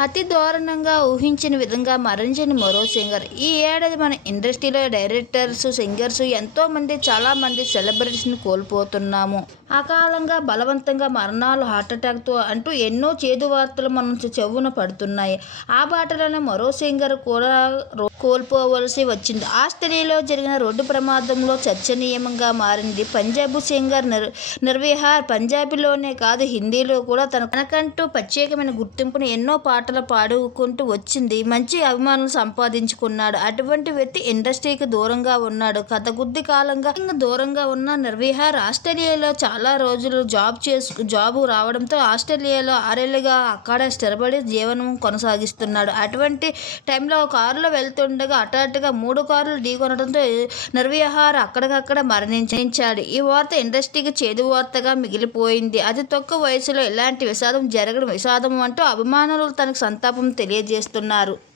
అతి దారుణంగా ఊహించిన విధంగా మరణించిన మరో సింగర్. ఈ ఏడాది మన ఇండస్ట్రీలో డైరెక్టర్స్ సింగర్స్ ఎంతోమంది చాలామంది సెలబ్రిటీస్ని కోల్పోతున్నాము. అకాలంగా బలవంతంగా మరణాలు హార్ట్అటాక్తో అంటూ ఎన్నో చేదు వార్తలు మన చెవున పడుతున్నాయి. ఆ బాటలోనే మరో సింగర్ కూడా కోల్పోవలసి వచ్చింది. ఆస్ట్రేలియాలో జరిగిన రోడ్డు ప్రమాదంలో చర్చనీయంగా మారింది పంజాబ్ సింగర్ నిర్ నిర్విహార్. పంజాబీలోనే కాదు హిందీలో కూడా తన తనకంటూ ప్రత్యేకమైన గుర్తింపును ఎన్నో పాటలు పాడుకుంటూ వచ్చింది. మంచి అభిమానులు సంపాదించుకున్నాడు. అటువంటి వ్యక్తి ఇండస్ట్రీకి దూరంగా ఉన్నాడు. కథ కొద్ది కాలంగా ఇంకా దూరంగా ఉన్న నిర్విహార్ ఆస్ట్రేలియాలో చాలా రోజులు జాబ్ చేసు జాబు రావడంతో ఆస్ట్రేలియాలో ఆరేళ్ళుగా అక్కడ స్థిరపడి జీవనం కొనసాగిస్తున్నాడు. అటువంటి టైంలో కారులో వెళ్తుండగా హఠాత్తుగా మూడు కార్లు ఢీకొనడంతో నిర్విహార్ అక్కడికక్కడ మరణించాడు. ఈ వార్త ఇండస్ట్రీకి చేదు వార్తగా మిగిలిపోయింది. అతి తక్కువ వయసులో ఇలాంటి విషాదం జరగడం విషాదం అంటూ అభిమానులు తన సంతాపం తెలియజేస్తున్నారు.